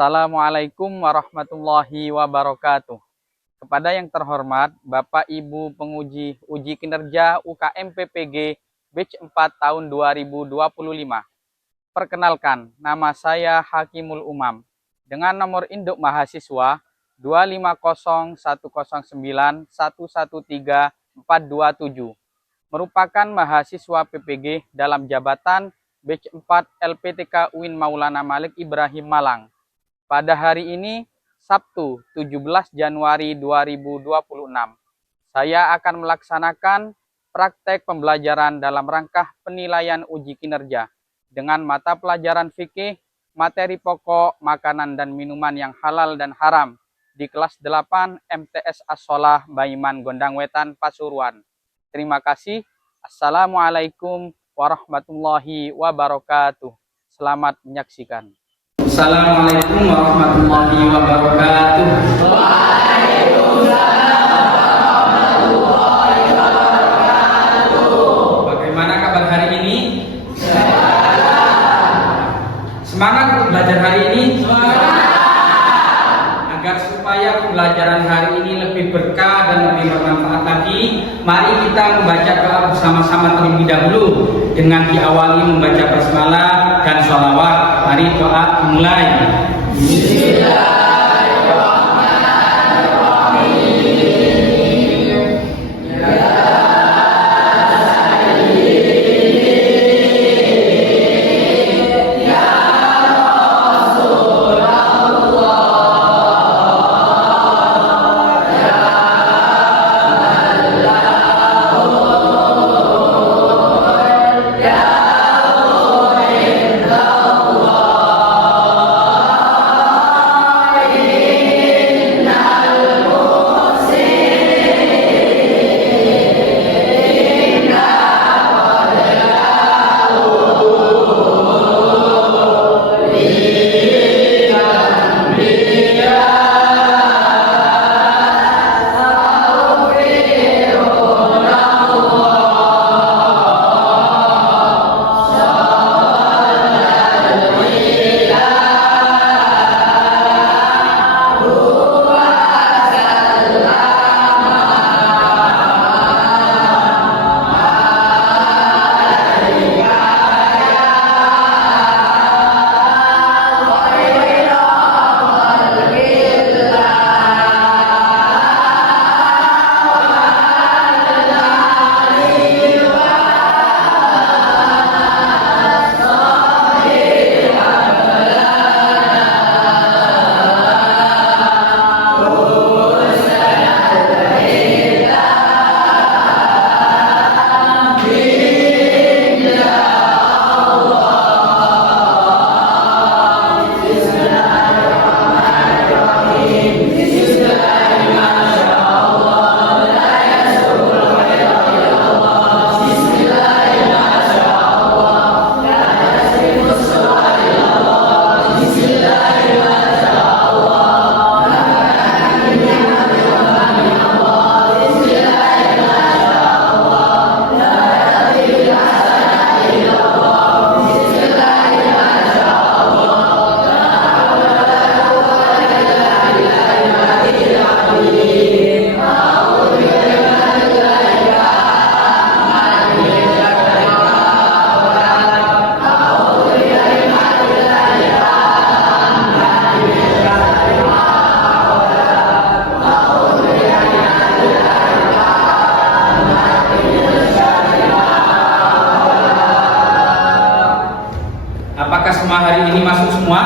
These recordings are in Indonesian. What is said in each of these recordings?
Assalamualaikum warahmatullahi wabarakatuh. Kepada yang terhormat Bapak Ibu penguji uji kinerja UKM PPG Batch 4 tahun 2025. Perkenalkan, nama saya Hakimul Umam dengan nomor induk mahasiswa 25010911347, merupakan mahasiswa PPG dalam jabatan Batch 4 LPTK UIN Maulana Malik Ibrahim Malang. Pada hari ini, Sabtu 17 Januari 2026, saya akan melaksanakan praktek pembelajaran dalam rangka penilaian uji kinerja dengan mata pelajaran fikih, materi pokok, makanan dan minuman yang halal dan haram di kelas 8 MTS As-Sholah Baiman Gondang Wetan, Pasuruan. Terima kasih. Assalamualaikum warahmatullahi wabarakatuh. Selamat menyaksikan. Assalamualaikum warahmatullahi wabarakatuh. Waalaikumsalam warahmatullahi wabarakatuh. Bagaimana kabar hari ini? Semangat untuk belajar hari ini? Agar supaya pembelajaran hari ini lebih berkah dan lebih bermanfaat lagi, mari kita membaca doa bersama-sama terlebih dahulu dengan diawali membaca basmalah dan sholawat. Mari doa dimulai. Apakah semua hari ini masuk semua?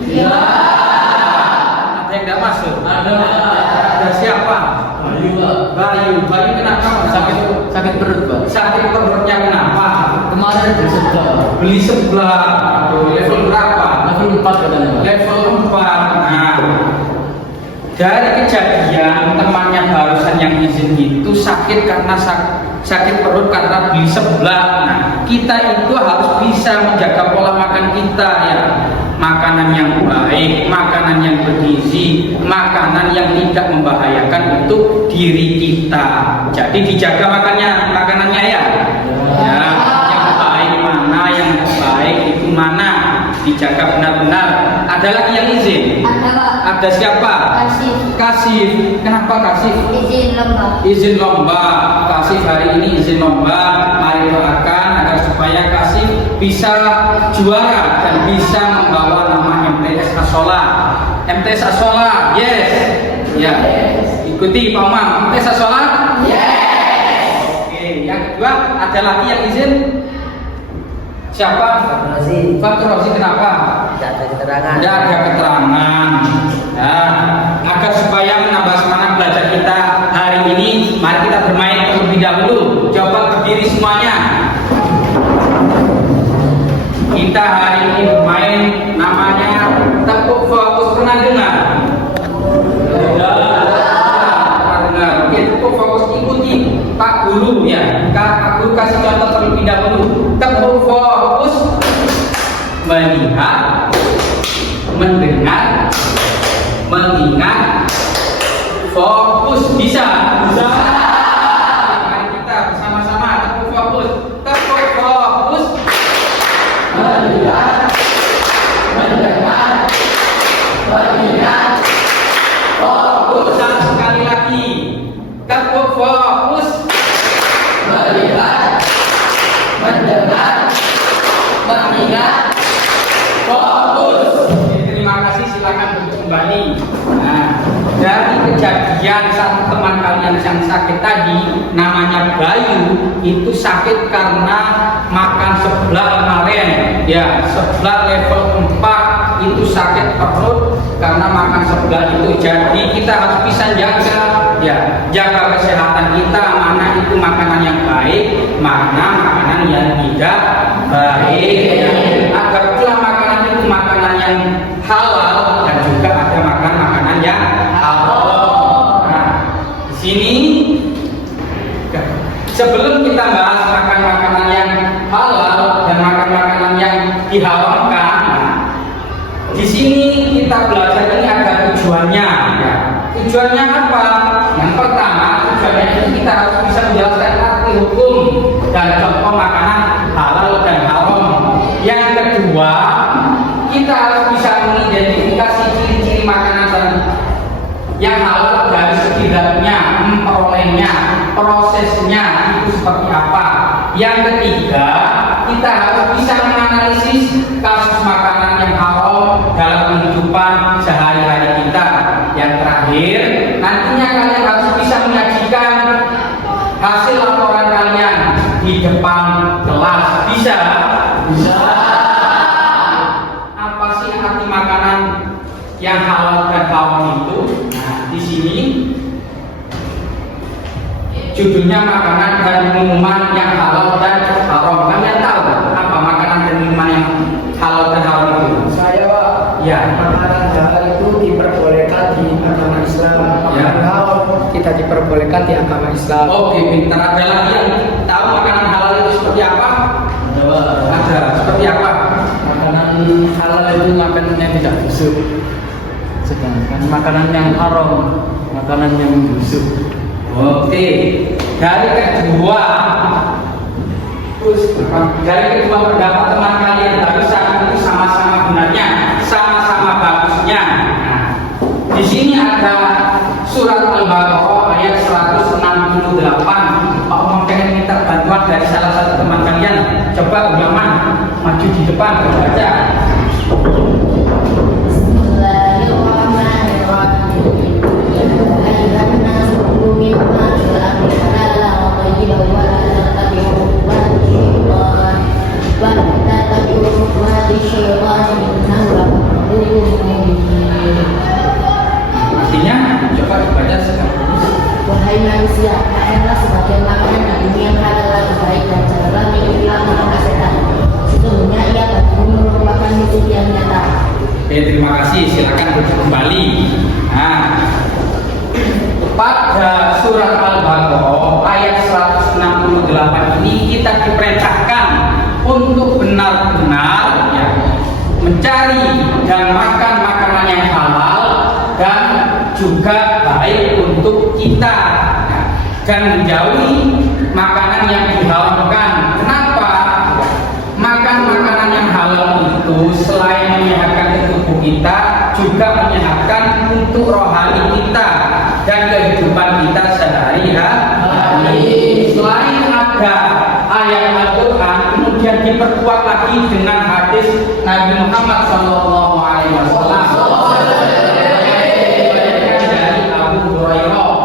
Iya. Ada yang tidak masuk? Ada siapa? Bayu. Bayu kenapa? Sakit perut, Pak. Sakit perutnya kenapa? Kemarin Beli sebelah. Level berapa? level 4 katanya, Pak. Level 4. Nah, dari kejadian temannya barusan yang izin itu sakit karena sakit perut karena beli sebelah. Nah, kita itu harus bisa menjaga pola makan kita ya. Makanan yang baik, makanan yang bergizi, makanan yang tidak membahayakan untuk diri kita. Jadi dijaga makanannya ya. Ya, yang baik mana, yang baik itu mana. dijaga benar-benar. Ada lagi yang izin? Ada Pak. Ada siapa? Kasih. Kasih. Kenapa kasih? Izin lomba. Izin lomba. Kasih hari ini izin lomba. Mari doakan agar supaya kasih bisa juara dan bisa membawa nama MTS Asola. MTS Asola, yes. Ya. Ikuti Pak Umam. MTS Asola? Yes. Oke, yang kedua ada lagi yang izin? Siapa? Faktor Rosi, kenapa? Tidak ada keterangan. Tidak ada keterangan. Nah, agar supaya menambah semangat belajar kita hari ini, mari kita bermain terlebih dahulu. Coba berdiri semuanya. Kita hari ini bermain namanya tepuk fokus. Pernah dengar? Pernah dengar. Oke, tepuk fokus, ikuti Pak Guru ya. Pak Guru kasih contoh terlebih dahulu. Tepuk fokus, melihat, mendengar, mengingat, fokus. Bisa? Bisa. Mari kita bersama-sama tepuk fokus. Tepuk fokus, melihat, mendengar, mengingat, fokus. Sekali lagi. Tepuk fokus, melihat, mendengar, mengingat, fokus. Terima kasih, silakan duduk kembali. Nah, dari kejadian satu teman kalian yang sakit tadi, namanya Bayu, itu sakit karena makan sebelah kemarin. Ya, sebelah level 4 itu sakit perut karena makan sebelah itu. Jadi kita harus bisa jaga, ya, jaga kesehatan kita. Mana itu makanan yang baik, mana makanan yang tidak baik. Agar pula makanan itu makanan yang halal dan juga ada makanan yang haram. Nah, di sini sebelum kita bahas makan makanan yang halal dan makan makanan yang diharamkan, di sini kita belajar ini ada tujuannya. Ya. Tujuannya apa? Yang pertama, tujuannya itu kita harus bisa menjelaskan arti hukum dan contoh makanan halal dan haram. Yang kedua, kita harus bisa mengidentifikasi ciri-ciri makanan tadi yang halal dari segi dalamnya, memperolehnya, prosesnya itu seperti apa. Yang ketiga, kita harus bisa menganalisis kasus makanan yang haram dalam kehidupan sehari-hari kita. Yang terakhir, nantinya kalian harus bisa menyajikan hasil laporan kalian di depan kelas. Bisa? Bisa. Apa sih arti makanan yang halal dan haram itu? Nah, di sini judulnya makanan dan minuman yang halal dan haram. Kalian tahu apa makanan dan minuman yang halal dan haram itu? Saya Pak. Ya. Makanan halal itu diperbolehkan di agama Islam. Ya. Makanan haram kita diperbolehkan di agama Islam. Oke, pintar. Ada lagi yang tahu makanan halal itu seperti apa? Ada. Seperti apa? Makanan halal itu makanannya tidak busuk. Sedangkan makanan yang haram makanan yang busuk. Oke. Dari kedua pendapat teman kalian barusan itu sama-sama benarnya, sama-sama bagusnya. Nah, di sini ada surat Al-Baqarah ayat 168. Pak Umam pengen minta bantuan dari salah satu teman kalian. Coba Ulama maju di depan baca. Artinya, coba dibaca sekaligus. Wahai manusia, makanlah sebagian makanan di dunia yang halal dan baik dan janganlah mengikuti langkah setan. Sesungguhnya ia bagimu merupakan musuh yang nyata. Oke, terima kasih. Silakan duduk kembali. Nah, pada surat Al-Baqarah ayat 168 ini kita diperintahkan untuk benar-benar ya, mencari dan makan makanan yang halal dan juga baik untuk kita ya, dan menjauhi makanan yang diharamkan. Kenapa? Makan makanan yang halal itu selain juga menyehatkan untuk rohani kita dan kehidupan kita sehari-hari. Selain ada ayat Al-Quran, kemudian diperkuat lagi dengan hadis Nabi Muhammad SAW dari Abu Hurairah.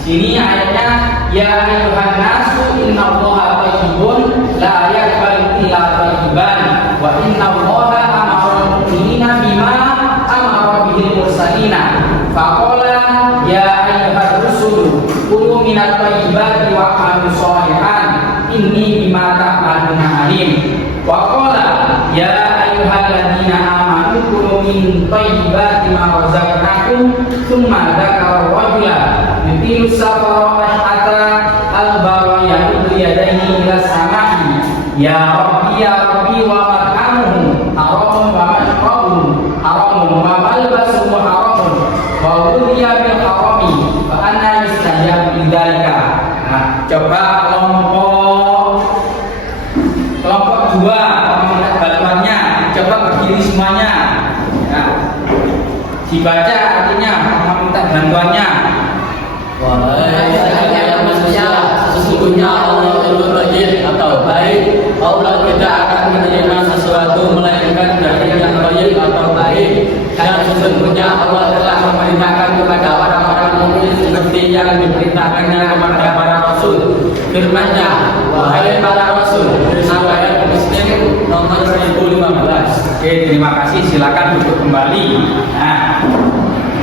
Sini ayatnya, ya ayuhan nasu innallaha thayyibun la yaqbalu illa thayyiban wa innallaha amara al-mu'minina bima amara bihil mursalina faqala ya ayyuhar rusulu kulu minat thayyibati wa amalu sholihan inni bima ta'maluna alim wa qala ya ayyuhalladzina amanu kulu min thayyibati ma razaqnakum tsumma dzakara rajula yutilu safara hatta al-baraya yadayhi ila samai ya rabbi wa makamuhu haramun wa mashrabuhu haramun wa malbasuhu haramun wa uliya bil harami wa anna yustajab bidzalika. Nah, coba kelompok dua bantuannya, coba berdiri semuanya ya. Dibaca artinya minta bantuannya. Wahai sekalian manusia, sesungguhnya Allah itu baik atau baik. Allah tidak akan menerima sesuatu melainkan dari yang baik atau baik. Dan sesungguhnya Allah telah memerintahkan kepada orang-orang mukmin seperti yang diperintahkannya kepada para rasul. Firman-Nya, wahai para rasul, ayat Muslim nomor 1015. Oke, terima kasih. Silakan duduk kembali. Nah,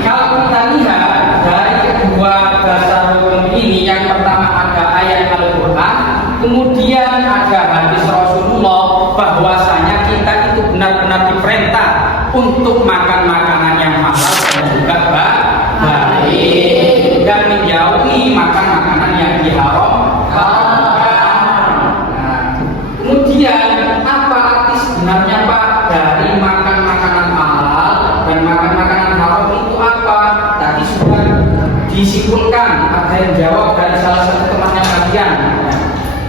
kalau kita lihat dari kedua dasar hukum ini, yang pertama ada ayat Al-Quran, kemudian ada hadis Rasulullah bahwasanya kita itu benar-benar diperintah untuk makan makanan yang halal dan juga baik dan menjauhi makan makanan yang diharamkan. Nah, kemudian apa arti sebenarnya Pak dari makan makanan halal dan makan makanan haram itu apa? Tadi sudah disimpulkan, ada yang jawab dari salah satu temannya kalian.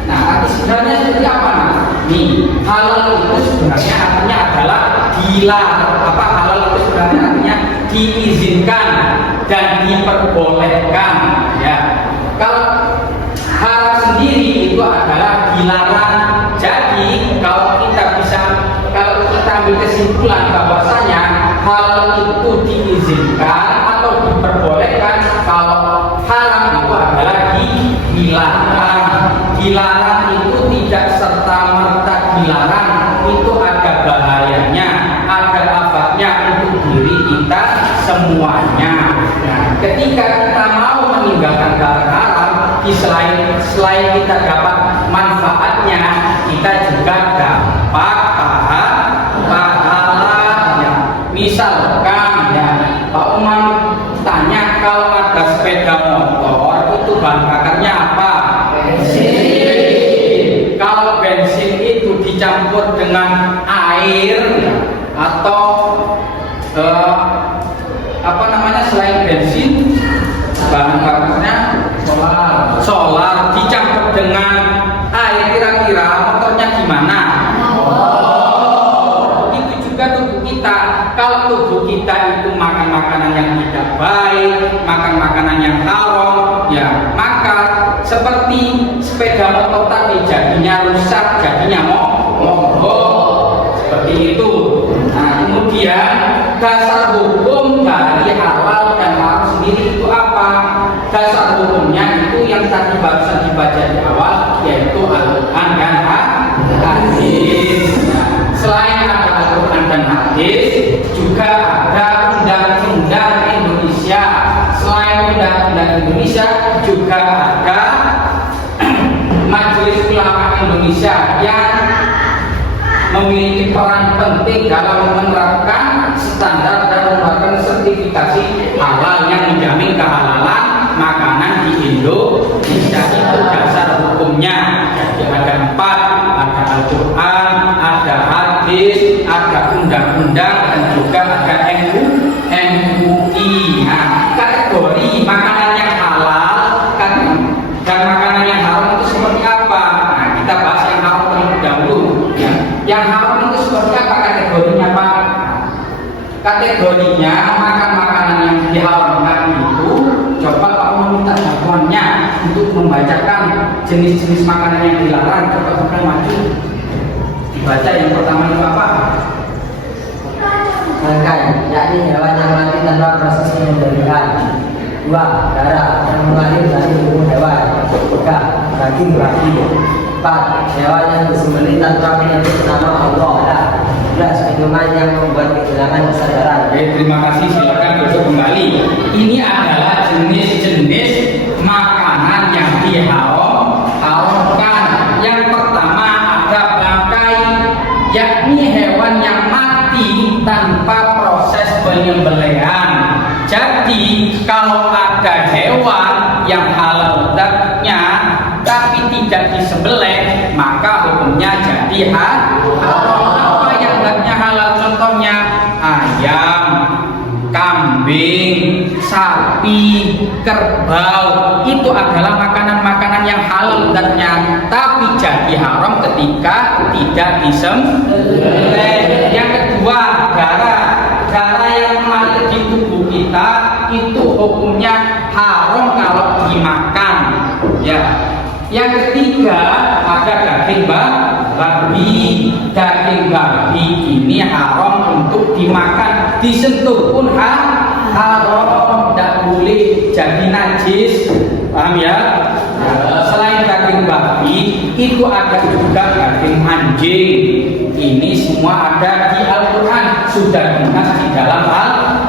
Nah, arti sebenarnya seperti apa? Nah, nih, halal itu sebenarnya artinya adalah dilarang. Apa halal itu sebenarnya artinya diizinkan dan diperbolehkan. Ya, kalau haram sendiri itu adalah dilarang. Jadi kalau kita ambil kesimpulan bahwasanya halal itu diizinkan atau diperbolehkan, kalau haram itu adalah dilarang. Dilarang itu tidak serta-merta dilarang, itu ada bahayanya, ada afatnya untuk diri kita semuanya. Nah, ketika kita mau meninggalkan barang haram, selain kita dapat manfaatnya, kita juga dapat pahalanya. Misalkan ya, Pak Umar tanya, kalau ada sepeda motor itu bahan bakarnya apa? Bensin. Kalau bensin itu dicampur dengan air atau selain bensin, bahan bakarnya solar dicampur dengan air, kira-kira motornya gimana? Itu juga tubuh kita. Kalau tubuh kita itu makan makanan yang tidak baik, makan makanan yang haram, ya maka seperti sepeda motor tadi jadinya rusak, jadinya mogok, seperti itu. Nah, kemudian dasar hukum dari halal dan haram sendiri itu apa? Dasar hukumnya itu yang tadi barusan dibaca di awal, yaitu Al-Quran dan hadis. Selain ada Al-Quran dan hadis, juga ada undang-undang Indonesia. Selain undang-undang Indonesia, juga ada Majelis Ulama Indonesia yang memiliki peran penting dalam menerapkan standar dan menerapkan sertifikasi halal yang menjamin kehalalan makanan di Indonesia. Itu dasar hukumnya. Jadi ada 4, ada Al-Quran, ada hadis, ada undang-undang, dan juga ada MUI. Nah, kategori makanan yang halal dan makanan yang haram itu seperti apa? Nah, kita bahas yang haram terlebih dahulu. Yang haram itu seperti apa kategorinya, Pak? kategorinya makan makanan yang diharamkan itu, coba kamu minta jagoannya untuk membacakan jenis-jenis makanan yang dilarang. Coba kamu maju dibaca. Yang pertama itu apa? Bangkai, yakni hewan yang mati tanpa proses penyembelihan. 2. Darah yang mengalir dari tubuh hewan. 3. Daging babi. 4. Hewan yang disembelih tanpa menyebut nama Allah. 11. Minuman yang membuat kehilangan kesadaran. Oke, terima kasih. Silakan besok kembali. Ini adalah jenis-jenis makanan yang diharamkan. Yang pertama ada bangkai, yakni hewan yang mati tanpa proses penyembelihan. Jadi kalau ada hewan yang halal dagingnya tapi tidak disembelih, maka hukumnya jadi haram. Apa yang dagingnya halal? Contohnya ayam, kambing, sapi, kerbau. Itu adalah makanan-makanan yang halal dagingnya, tapi jadi haram ketika tidak disembelih. Yang kedua, darah yang mengalir di tubuh kita itu hukumnya haram kalau dimakan. Ya. Yang ketiga ada daging babi. Daging babi ini haram untuk dimakan, disentuh pun haram, tidak boleh, jadi najis. Paham ya? Selain daging babi itu ada juga daging anjing. Ini semua ada di Al-Quran, sudah dibahas di dalam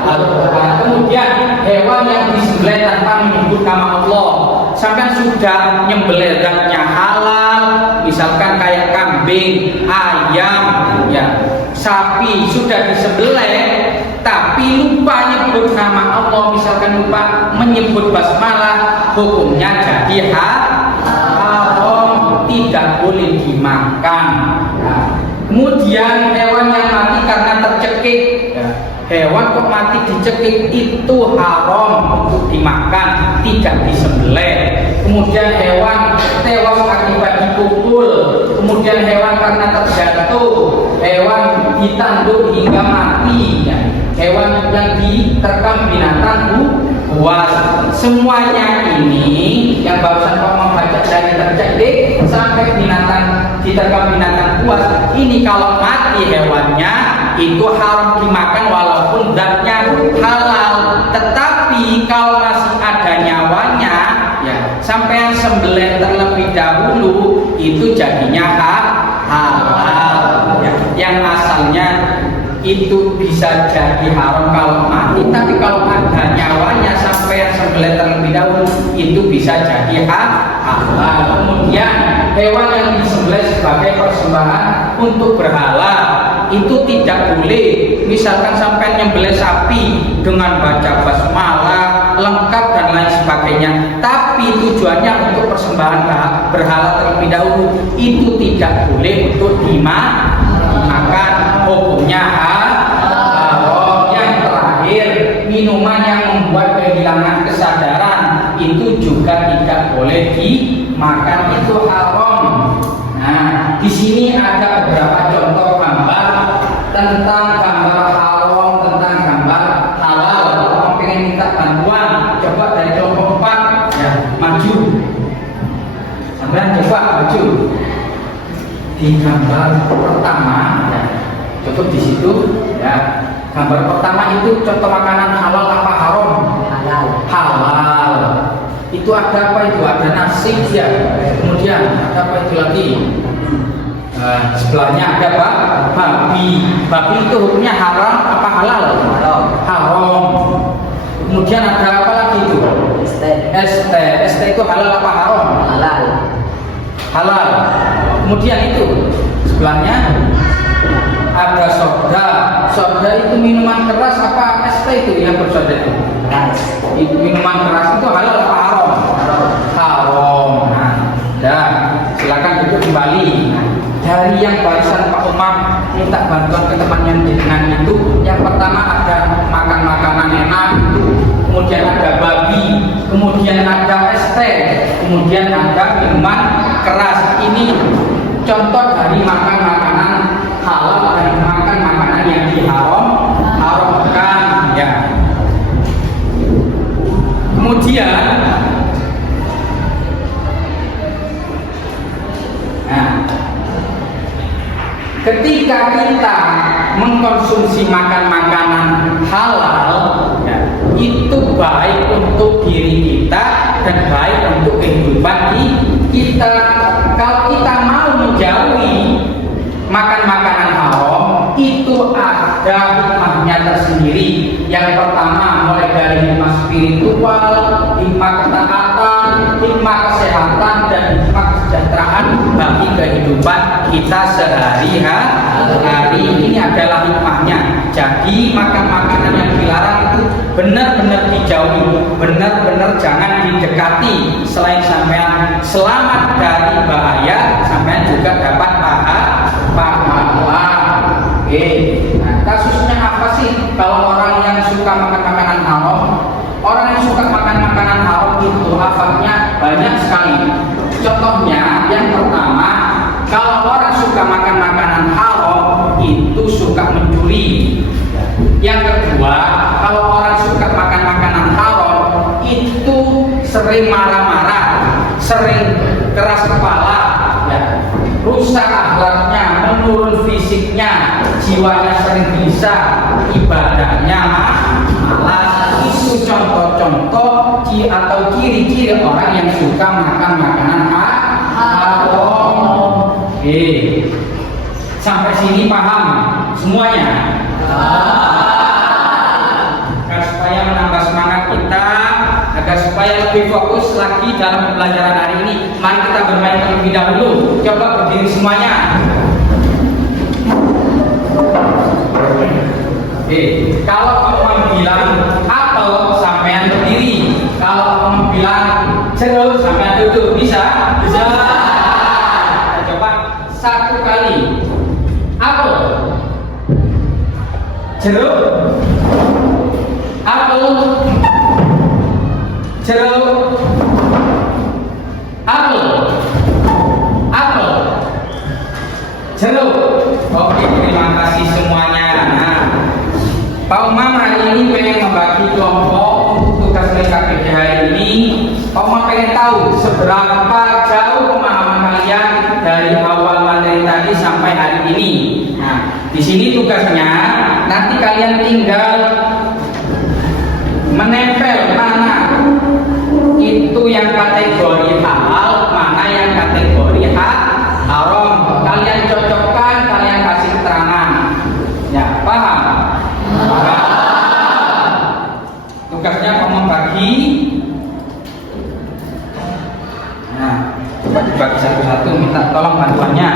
Al-Quran. Kemudian hewan yang disembelih tanpa menyebut nama Allah, sampai sudah nyembelih dagingnya halal, misalkan kayak kambing, ayam, ya, sapi sudah disembelih, tapi lupa nyebut nama Allah, misalkan lupa menyebut basmalah, hukumnya jadi haram, tidak boleh dimakan. Ya. Kemudian hewan yang mati karena tercekik, ya. Hewan kok mati dicekik itu haram untuk dimakan, tidak disembelih. Kemudian hewan tewas akibat dipukul, kemudian hewan karena terjatuh, hewan ditanduk hingga mati, ya. Hewan yang diterkam binatang buas, semuanya ini yang barusan kau membaca dari tercekik sampai binatang diterkam binatang buas, ini kalau mati hewannya itu haram dimakan walaupun zatnya halal. Tetapi kalau masih ada nyawanya, ya, sampai sembelih terlebih dahulu, itu jadinya halal. Ya. Yang asalnya itu bisa jadi haram kalau mati, tapi kalau ada nyawanya sampai sembelih terlebih dahulu, itu bisa jadi halal. Kemudian hewan yang disembelih sebagai persembahan untuk berhala itu tidak boleh. Misalkan sampai nyembelih sapi dengan baca basmalah lengkap dan lain sebagainya, tapi tujuannya untuk persembahan berhala terlebih dahulu, itu tidak boleh untuk dimakan, hukumnya haram. Yang terakhir, minuman yang membuat kehilangan kesadaran itu juga tidak boleh dimakan, itu haram. Nah, di sini ada beberapa contoh gambar tentang gambar haram, tentang gambar halal. Kalau pengen minta bantuan, coba dari kelompok 4, ya, maju. Sampai coba maju. Di gambar pertama, ya, cukup di situ, ya. Gambar pertama itu contoh makanan halal apa haram? Halal. Itu ada apa itu? Ada nasi, ya. Kemudian ada apa itu lagi? Sebelahnya ada apa? Babi. Babi itu hukumnya haram apa halal? Haram. Kemudian ada apa lagi itu? ST itu halal apa haram? Halal. Kemudian itu sebelahnya ada soda. Soda itu minuman keras apa ST itu yang bersoda itu? Minuman keras itu halal apa haram? Haram. Nah, dah, silakan duduk kembali. Nah, dari yang barusan Pak Umar minta bantuan ke temannya dengan itu, yang pertama ada makan makanan enak, kemudian ada babi, kemudian ada ST, kemudian ada minuman keras. Ini contoh dari makan makanan halal dan makan makanan yang haram. ketika kita mengkonsumsi makanan halal, ya, itu baik untuk diri kita dan baik untuk kehidupan kita. Kalau kita mau menjauhi makan makanan haram, itu ada hikmahnya tersendiri. Yang pertama, mulai dari hikmah spiritual, hikmah ketaatan, hikmah kesehatan, dan hikmah kesejahteraan bagi kehidupan kita sehari-hari. Ini adalah hikmahnya. Jadi makan makanan yang dilarang itu benar-benar dijauhi, benar-benar jangan didekati. Selain sampean selamat dari bahaya, sampean juga dapat pahala. Nah, kasusnya apa sih kalau orang yang suka makan makanan haram? Orang yang suka makan makanan haram itu afatnya banyak sekali. Contohnya, yang pertama, kalau orang suka makan makanan haram itu suka mencuri. Yang kedua, kalau orang suka makan makanan haram itu sering marah-marah, sering keras kepala, ya, rusak akhlaknya, menurun fisiknya, jiwanya sering bisa, ibadahnya malas. Itu contoh-contoh atau ciri-ciri orang yang suka makan makanan haram. Sampai sini paham semuanya? Agar supaya menambah semangat kita, agar supaya lebih fokus lagi dalam pembelajaran hari ini, mari kita bermain terlebih dahulu. Coba berdiri semuanya. Kalau kamu bilang apel, sampean berdiri. Kalau kamu bilang jeruk, sampean duduk. Bisa? Bisa. Coba satu kali. Apel, jeruk, apel, jeruk, apel, apel, jeruk. Oke, terima kasih semuanya. Nah, Pak Umam hari ini pengen membagi kelompok untuk tugas PKPD hari ini. Pak Umam pengen tahu seberapa jauh pemahaman kalian dari awal materi tadi sampai hari ini. Nah, di sini tugasnya nanti kalian tinggal menempel mana itu yang kategori halal, mana yang kategori haram. Kalian cocokkan, kalian kasih keterangan. Ya, paham? Tugasnya kamu membagi. Nah, coba dibagi satu-satu, minta tolong bantuannya.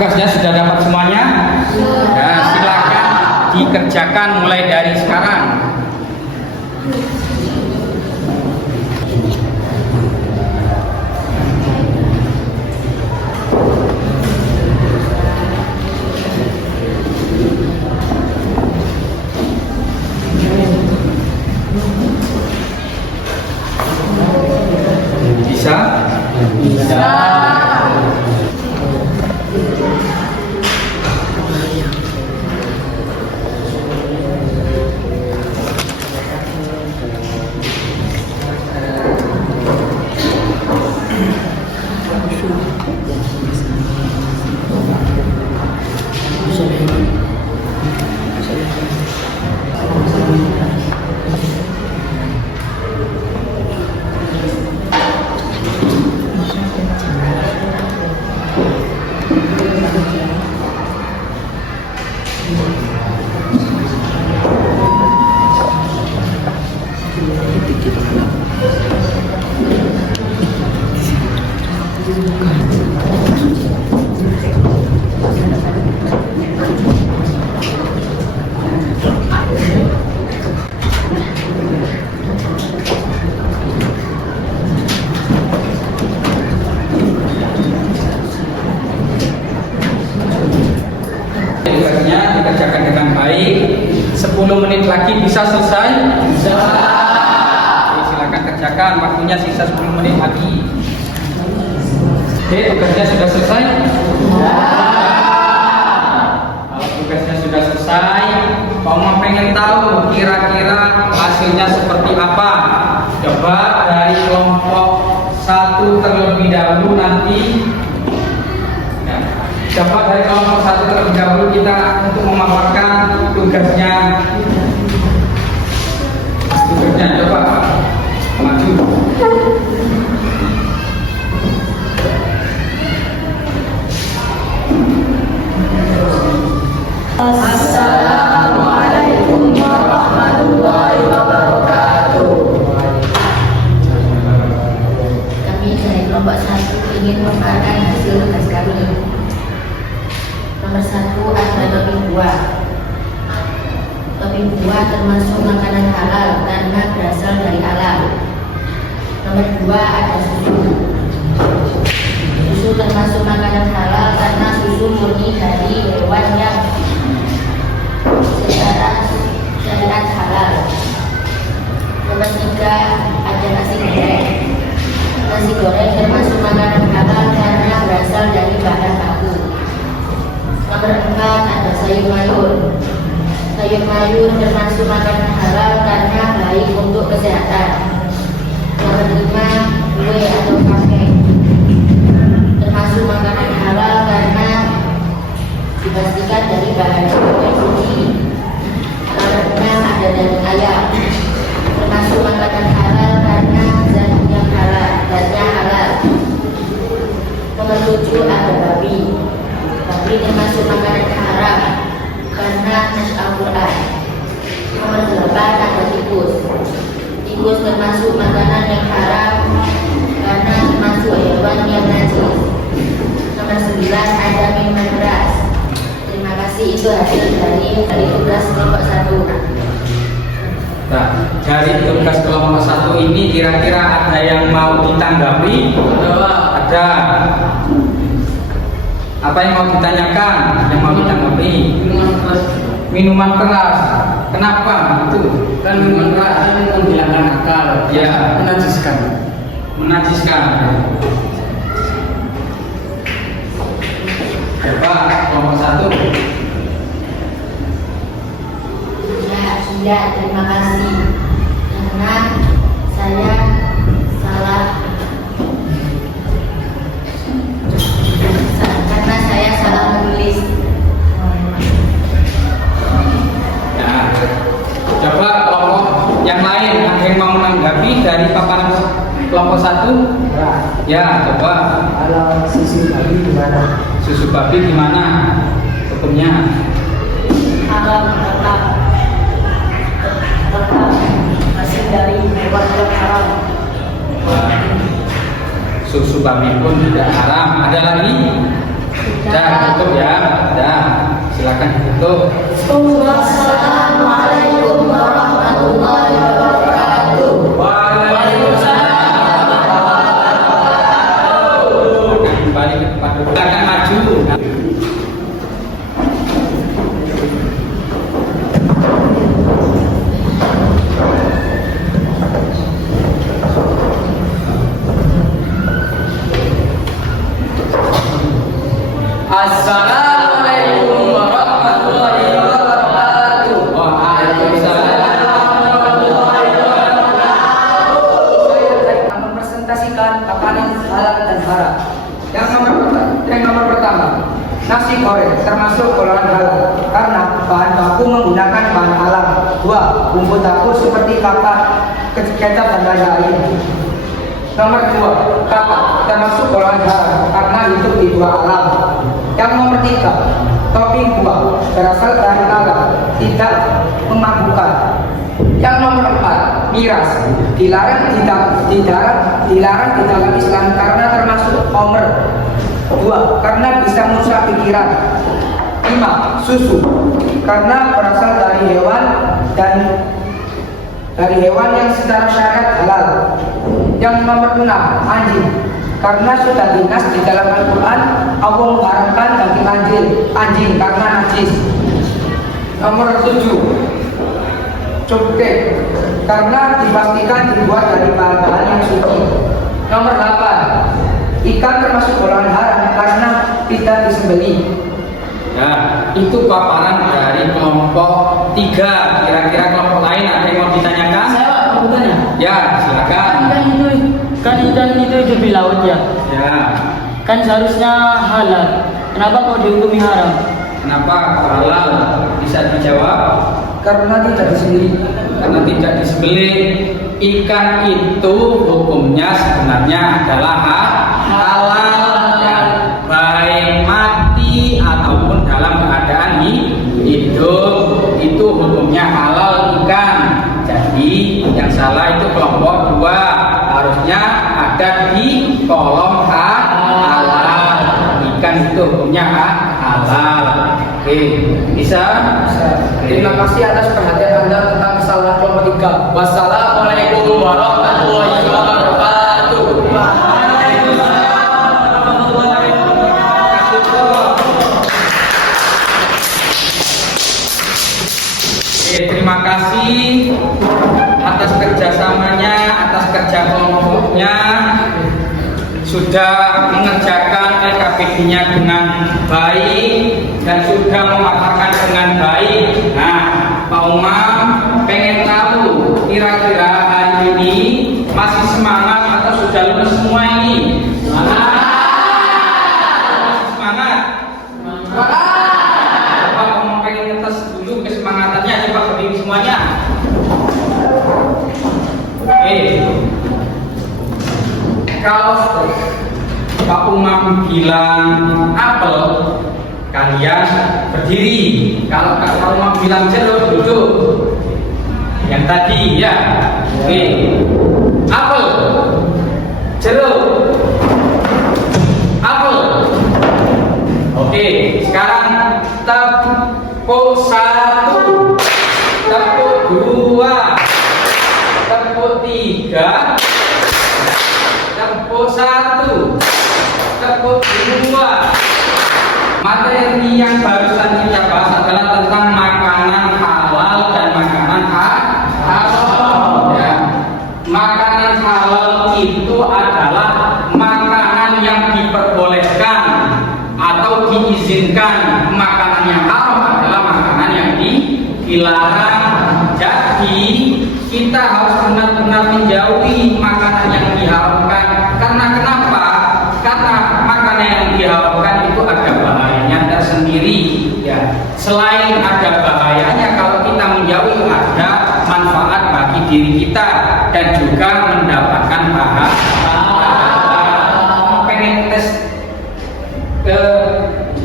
Tugasnya sudah dapat semuanya? Ya, silakan dikerjakan mulai dari sekarang. Bisa? Bisa. Tugasnya dikerjakan dengan baik. 10 menit lagi bisa selesai? Bisa. Oke, silakan kerjakan, waktunya sisa 10 menit lagi. Oke, tugasnya sudah selesai? kelompok 1 terlebih dahulu nanti. Ya, coba dari kelompok 1 terlebih dahulu kita untuk memaparkan tugasnya. Tugasnya coba maju. Assalamualaikum warahmatullahi wabarakatuh. Kami dari kelompok 1 ingin memaparkan hasil tugas kami. Nomor 1 ada topik buah. Topik buah termasuk makanan halal karena berasal dari alam. Nomor 2 ada susu. Susu termasuk makanan halal karena susu murni dari hewan yang secara syariat halal. Nomor 3 ada nasi goreng. Nasi goreng termasuk makanan halal karena berasal dari bahan baku. Nomor 4 ada sayur mayur. Sayur mayur termasuk makanan halal karena baik untuk kesehatan. Nomor 5 kue atau pancake termasuk makanan halal karena dipastikan dari bahan yang suci. Nomor 6 ada daging ayam termasuk makanan halal karena zatnya halal. Nomor 7 ada babi. Babi termasuk makanan haram karena nas Al-Quran. Nomor 8 ada tikus. Tikus termasuk makanan yang haram karena termasuk hewan yang najis. Nomor 9 ada minuman keras. Terima kasih, itu hasil dari tugas kelompok 1. Nah, dari tugas kelompok 1 ini kira-kira ada yang mau ditanggapi? Ada. Apa yang mau ditanyakan? Yang mau ditanggapi? Minuman keras. Kenapa? Itu Kan minuman keras kan menghilangkan akal, ya, menajiskan. Coba kelompok 1. Ya, terima kasih. Karena saya salah menulis. Nah, coba kelompok yang lain ada yang mau menanggapi dari paparan kelompok 1? Ya, coba. Kalau susu babi gimana? Susu babi gimana hukumnya? Haram tetap hasil dari hewan yang haram. Susu babi pun tidak haram. Ada lagi? Dah, tutup ya. Dah, silakan tutup. Wassalamualaikum warahmatullahi wabarakatuh. Kembali ke tempat duduk. Silakan maju. Assalamualaikum warahmatullahi wabarakatuh. Waalaikumsalam. Mempresentasikan makanan halal dan haram. Yang nomor pertama, nasi goreng termasuk golongan halal karena bahan baku menggunakan bahan alam. 2. Bumbu dapur seperti kakak, kecap dan lain-lain. Nomor 2, kakak termasuk golongan haram karena hidup di dua alam. Yang nomor 3, topping buah berasal dari alam, tidak memabukkan. Yang nomor 4, miras dilarang di dalam Islam karena termasuk homer. 2. Karena bisa merusak pikiran. 5. Susu karena berasal dari hewan yang secara syariat halal. Yang nomor 6, anjing karena sudah dinas di dalam Al-Quran Allah mengharamkan daging anjing karena najis. Nomor 7, cupcake karena dipastikan dibuat dari bahan-bahan yang suci. Nomor 8, ikan termasuk golongan haram karena tidak disembelih. Ya, itu paparan dari kelompok 3. Kira-kira kelompok lain ada yang mau ditanyakan? Saya Pak, kebutuhannya. Ya, silakan. Kan itu Kan ikan itu hidup di laut ya. Ya. Kan seharusnya halal. Kenapa kok dihukumi haram? Kenapa halal? Bisa dijawab? Karena tidak disembelih. Karena tidak disembelih. Ikan itu hukumnya sebenarnya adalah halal, ya. Baik mati ataupun dalam keadaan hidup, itu hukumnya halal ikan. Jadi yang salah itu kelompok 2, harusnya ada di kolom halal. Ikan itu hukumnya halal. Oke, bisa? Terima kasih atas perhatian Anda tentang kesalahan kelompok 3. Wassalamualaikum warahmatullahi wabarakatuh. Oke, terima kasih atas kerjasamanya, atas kerja kelompoknya, sudah mengerjakan LKPD-nya dengan baik dan sudah memaparkan dengan baik. Nah, Pak Umam pengen tahu kira-kira hari ini masih semangat atau sudah lulus semua ini? Semangat. Semangat. Pak Umam pengen ngetes dulu kesemangatannya, coba berdiri semuanya. Oke. Kalau Pak Umam bilang apel, kalian berdiri. Kalau Pak Umam bilang jeruk, duduk. Yang tadi ya. Oke. Apel, jeruk, apel. Oke. Sekarang tepuk 1, tepuk 2, tepuk 3. Tepuk 1, tepuk 2. Materi yang barusan kita bahas adalah tentang makanan halal dan makanan haram. Ya. Makanan halal itu adalah makanan yang diperbolehkan atau diizinkan. Makanan yang haram adalah makanan yang dilarang. Jadi kita harus benar-benar menjauhi makanan yang diharamkan. Karena kenapa? Karena makanan yang diharamkan itu ada bahayanya tersendiri. Ya, selain ada bahayanya, kalau kita menjauhi ada manfaat bagi diri kita dan juga mendapatkan pahala. Pengen tes ke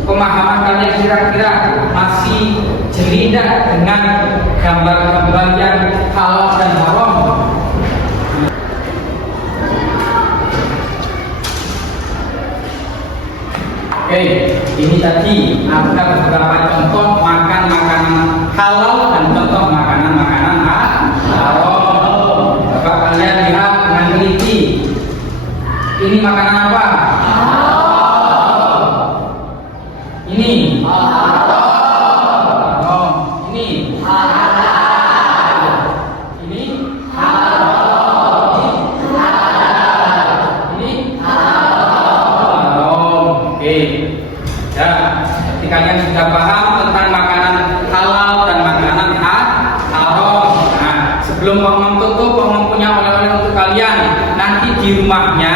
pemahaman kalian kira-kira masih jeli dengan gambar-gambar yang halal dan haram? Oke, ini tadi ada beberapa contoh makan makanan halal dan contoh makanan-makanan haram. Bapak kalian lihat dengan teliti. Ini makanan apa? Ini. Ini. Ya, jadi kalian sudah paham tentang makanan halal dan makanan haram. Nah, sebelum Om tutup, Om punya oleh-oleh untuk kalian. Nanti di rumahnya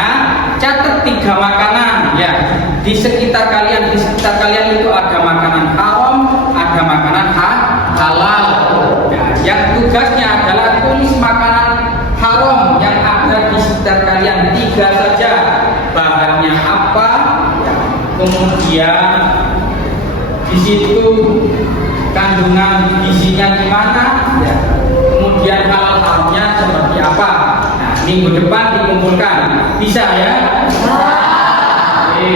catat 3 makanan ya. Di sekitar kalian itu ada makanan haram, ada makanan halal. Ya, yang tugasnya adalah tulis makanan haram yang ada di sekitar kalian 3 saja. Bahannya apa? Kemudian di situ kandungan gizinya gimana, ya. Kemudian halal haramnya seperti apa. Nah, minggu depan dikumpulkan, bisa ya? Oke,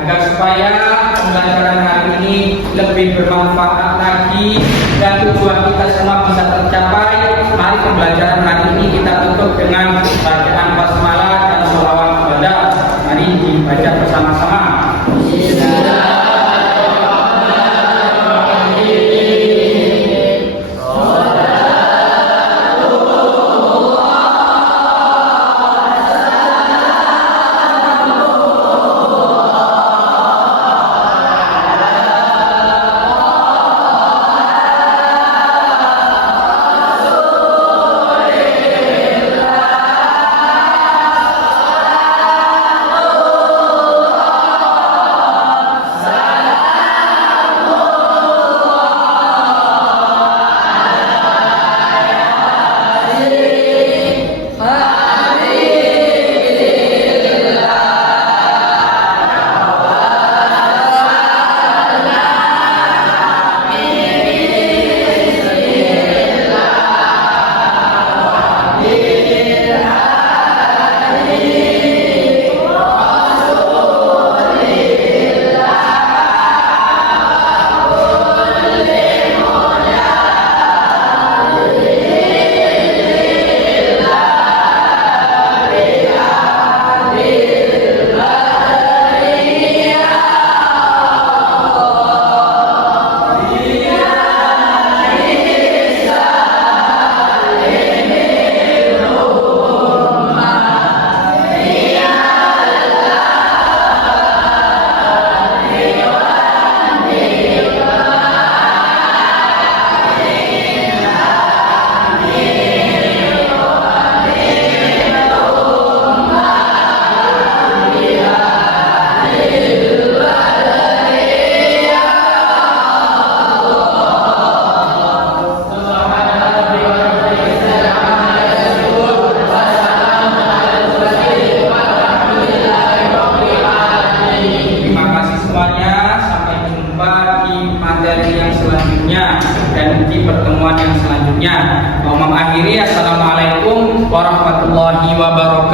agar supaya pembelajaran hari ini lebih bermanfaat lagi dan tujuan kita semua bisa tercapai, mari pembelajaran hari ini kita tutup dengan bacaan basmalah dan sholawat kepada. Mari dibaca bersama-sama. dan di pertemuan yang selanjutnya. Mau mengakhiri, assalamualaikum warahmatullahi wabarakatuh.